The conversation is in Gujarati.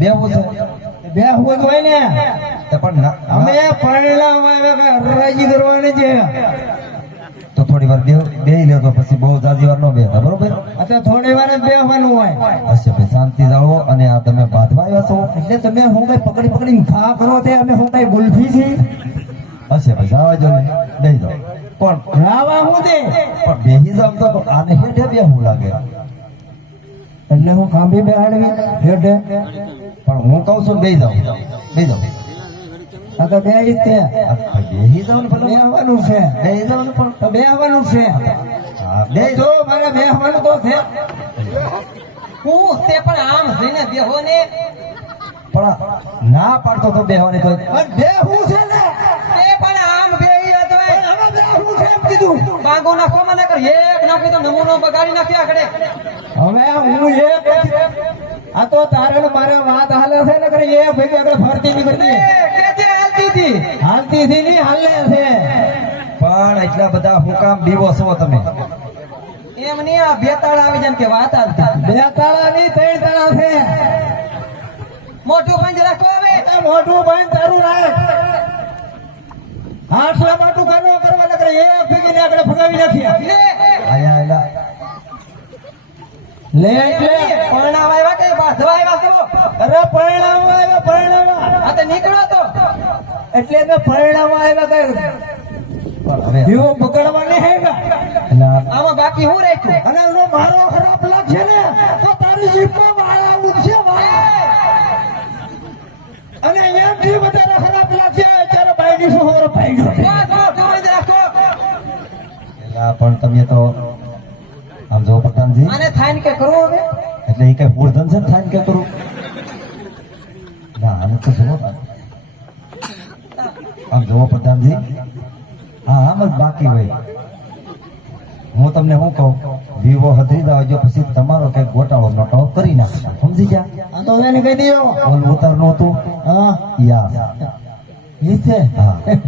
બેહવું છે બેહવું જ હોય ને. તે પણ અમે પરણાવ આવ્યા હરાજી કરવાની છે. તો થોડી વાર બેહી લ્યો તો પછી બહુ જાજી વાર ન બેહતા, બરોબર? અત્યારે થોડી વાર જ બેહવાનું હોય. હશે ભાઈ, શાંતિ જાળવો. અને આ તમે બાંધવા આવ્યા છો? એટલે તમે હું કઈ પકડી પકડીને ઘા કરો તે અમે હું કઈ ગુલ્ફી છી? હશે ભાઈ, જવા જો ને, બેહી જાઓ. પણ રાવા હું દે બેહી જાવ તો આને હેઠે બેહવું લાગે. એટલે હું ખાંભી બેહાડવી હેઠે. પણ હું કહું છું બેહી જાઓ, બેહી જાઓ. આ તો બે જ તે બેહી જાઓ ને ભલે. બેહવાનું છે. બેહી જાઓ ને પણ. તો બેહવાનું છે. હા, બે જો મારે બેહવાનું તો છે. હું તે પણ આમ જઈને બેહો ને. પણ ના પાડતો તો બેહવાની તો. પણ બેહવું છે ને. તે પણ આમ બેહી હતો એ. હવે બેહવું છે એમ કીધું. બાંગો નાખો મને કર એક નાખી તો નમૂનો બગાડી નાખ્યા આખડે. હવે હું આ તો તારે ને મારે વાત હાલે છે ને કરે એ ભાઈ આગળ ફરતી નીકળતી કે હાલતી હતી. હાલતી થી નહીં હાલે છે. પણ એટલા બધા હું કામ બીવો છો તમે? એમ નહીં આ બે તાળા આવી જાય કે વાત હાલતી. બે તાળા નહીં 3 તાળા છે. મોટું પાંજ રાખો હવે. આ મોઢું બંધ તારું રાખ. આટલા માટું કાનો કરવા ન કરે એક ભેગી ને આગળ ફગાવી નાખ્યા. લે આયા એલા લે એટલે પરણાવ આવ્યા કે બાંધવા આવ્યા છો? અરે પરિણામ આવ્યા પરિણામ. આ તો નીકળો તો. એટલે એને પરિણામ આવ્યા કઈ પણ હવે જીવો પકડવાને હે ને. એલા આમાં બાકી હું રાખ્યું? અને જો મારો ખરાબ લાગશે ને તો તારી જીભમાં વાળા ઉઠશે વાળા. અને એમથી વધારે ખરાબ લાગશે ત્યારે બાયડી શું ખબર ભાઈ બસ મોટું પાંજ રાખો. એલા પણ તમે તો આમ જો પ્રધાનજી, આને થાય ને કે કરવું હવે. એટલે એ કઈ પૂર્ધન છે ને થાય ને કે કરું? ના આને તો જુઓ. આમ જુઓ પ્રધાનજી, હા આમ જ બાકી હોય. હું તમને શું કહું, વિવો હદરી જાવ જો પછી તમારો કઈક ગોટાળો નોટાળો કરી નાખતા, સમજી ગયા? આ તો એને કહી દો ઓલ ઉતાર નું હતું હા યા ઈ છે હા